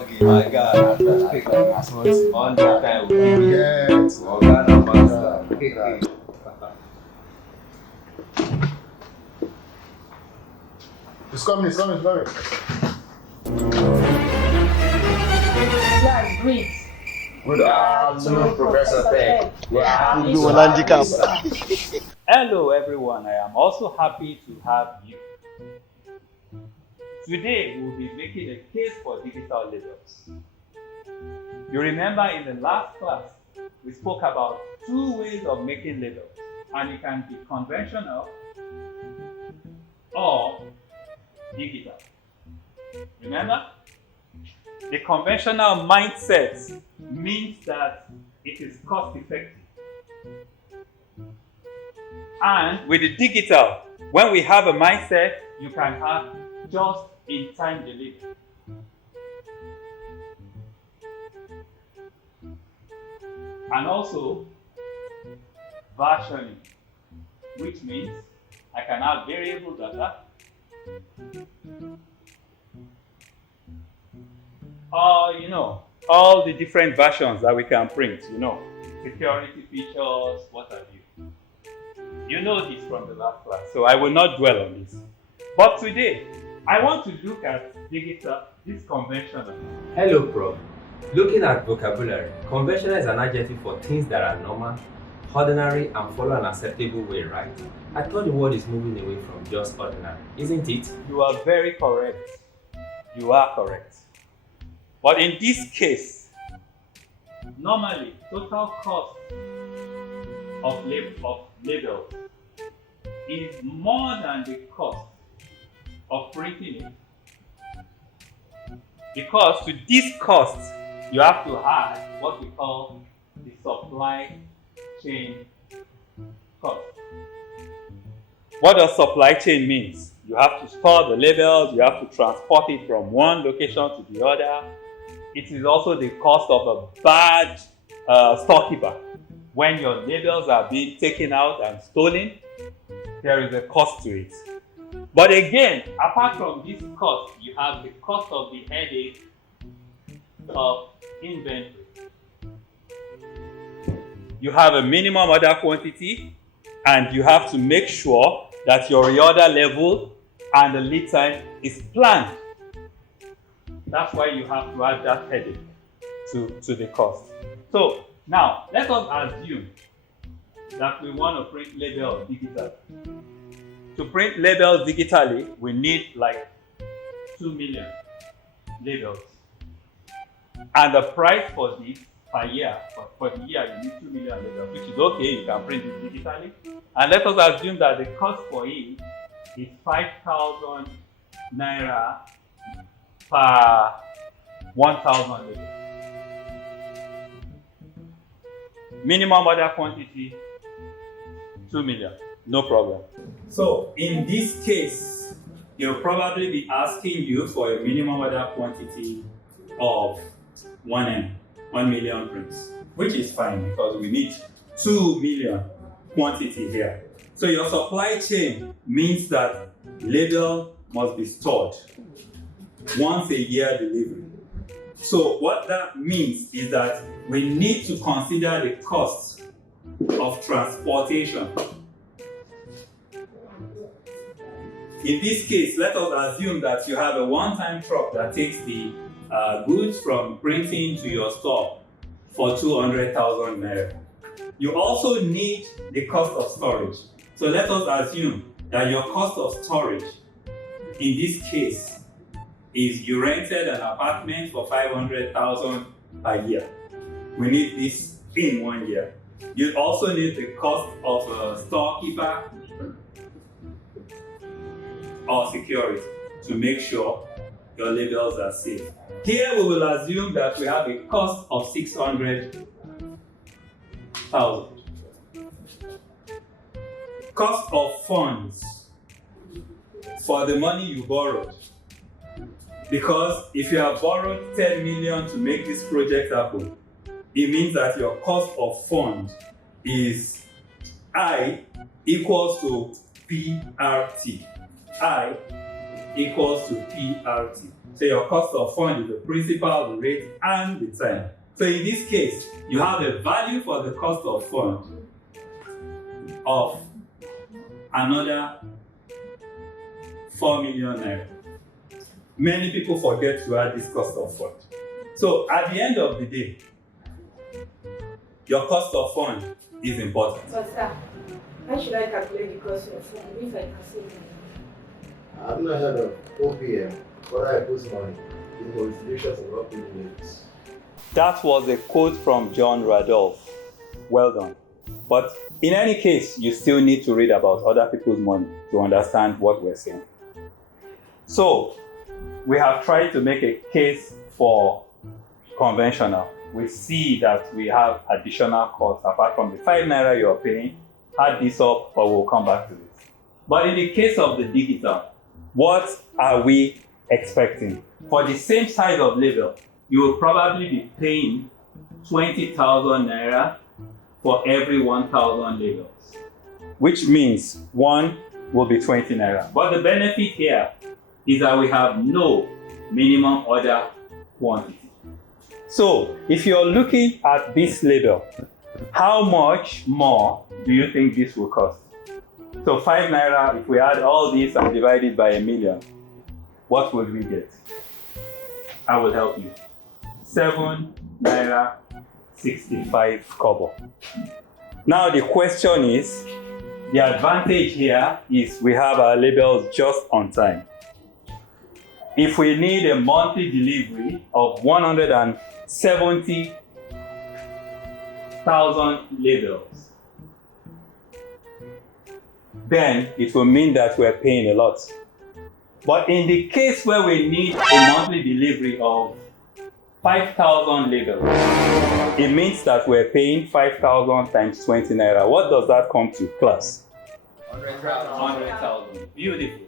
Okay, my God. On that time, we Yes. Organa master. It's coming. Yeah, great. Good afternoon, Professor Tech. Good Hello everyone, I am also happy to have you. Today we will be making a case for digital labels. You remember in the last class, we spoke about two ways of making labels, and it can be conventional or digital. Remember? The conventional mindset means that it is cost effective. And with the digital, when we have a mindset, you can have just in time delivery. And also versioning, which means I can have variable data or all the different versions that we can print, security features, what have you. You know this from the last class, so I will not dwell on this. But today, I want to look at digital, this conventional. Hello, Prof. Looking at vocabulary, conventional is an adjective for things that are normal, ordinary, and follow an acceptable way, right? I thought the word is moving away from just ordinary, isn't it? You are very correct. You are correct. But in this case, normally, total cost of labels is more than the cost of printing it. Because to this cost, you have to add what we call the supply chain cost. What does supply chain means? You have to store the labels, you have to transport it from one location to the other. It is also the cost of a bad storekeeper. When your labels are being taken out and stolen, there is a cost to it. But again, apart from this cost, you have the cost of the headache of inventory. You have a minimum order quantity, and you have to make sure that your reorder level and the lead time is planned. That's why you have to add that headache to the cost. So now, let us assume that we want to print labels digitally. To print labels digitally, we need like 2 million labels. And the price for this per year, for the year, you need 2 million labels, which is okay, you can print it digitally. And let us assume that the cost for it is 5,000 naira per 1,000 labels. Minimum order quantity, 2 million, no problem. So in this case, they'll probably be asking you for a minimum order quantity of 1 million prints, which is fine because we need 2 million quantity here. So your supply chain means that label must be stored once a year delivery. So what that means is that we need to consider the cost of transportation. In this case, let us assume that you have a one-time truck that takes the goods from printing to your store for 200,000 naira. You also need the cost of storage. So let us assume that your cost of storage, in this case, is you rented an apartment for 500,000 a year. We need this in 1 year. You also need the cost of a storekeeper or security to make sure your labels are safe. Here we will assume that we have a cost of 600,000. Cost of funds for the money you borrowed. Because if you have borrowed 10 million to make this project happen, it means that your cost of fund is I equals to PRT. I equals to PRT. So your cost of fund is the principal, the rate, and the time. So in this case, you have a value for the cost of fund of another 4 million naira. Many people forget to add this cost of fund. So at the end of the day, your cost of fund is important. So sir, how should I calculate the cost of fund if I can save money? I've not heard of OPM, but I put money in consideration for what people need. That was a quote from John Radolph. Well done. But in any case, you still need to read about other people's money to understand what we're saying. So, we have tried to make a case for conventional. We see that we have additional costs apart from the 5 naira you're paying. Add this up, but we'll come back to this. But in the case of the digital, what are we expecting? For the same size of label, you will probably be paying 20,000 naira for every 1,000 labels, which means one will be 20 naira. But the benefit here is that we have no minimum order quantity. So if you're looking at this label, how much more do you think this will cost? So 5 naira, if we add all this and divide it by 1 million, what would we get? I will help you. 7 naira 65 kobo. Now the question is, the advantage here is we have our labels just on time. If we need a monthly delivery of 170,000 labels, then it will mean that we're paying a lot. But in the case where we need a monthly delivery of 5,000 labels, it means that we're paying 5,000 times 20 naira. What does that come to, class? 100,000. Beautiful.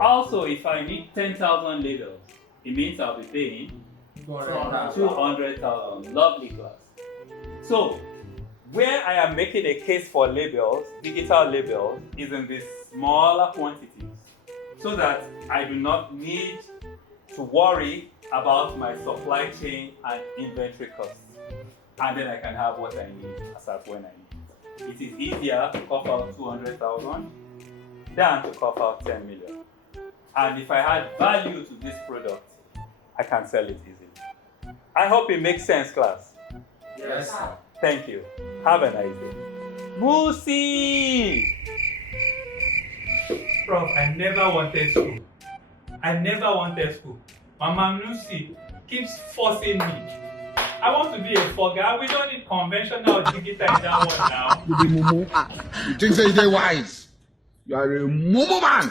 Also, if I need 10,000 labels, it means I'll be paying 200,000. Lovely, class. So, where I am making a case for labels, digital labels, is in these smaller quantities, so that I do not need to worry about my supply chain and inventory costs. And then I can have what I need as at when I need it. It is easier to cough out 200,000 than to cough out 10 million. And if I had value to this product, I can sell it easily. I hope it makes sense, class. Yes, sir. Thank you. Have a nice day. Musi! Prof, I never wanted school. Mama Lucy keeps forcing me. I want to be a fogger. We don't need conventional or digital in that one now. You be mumu. You think say you dey wise? You are a mumu man.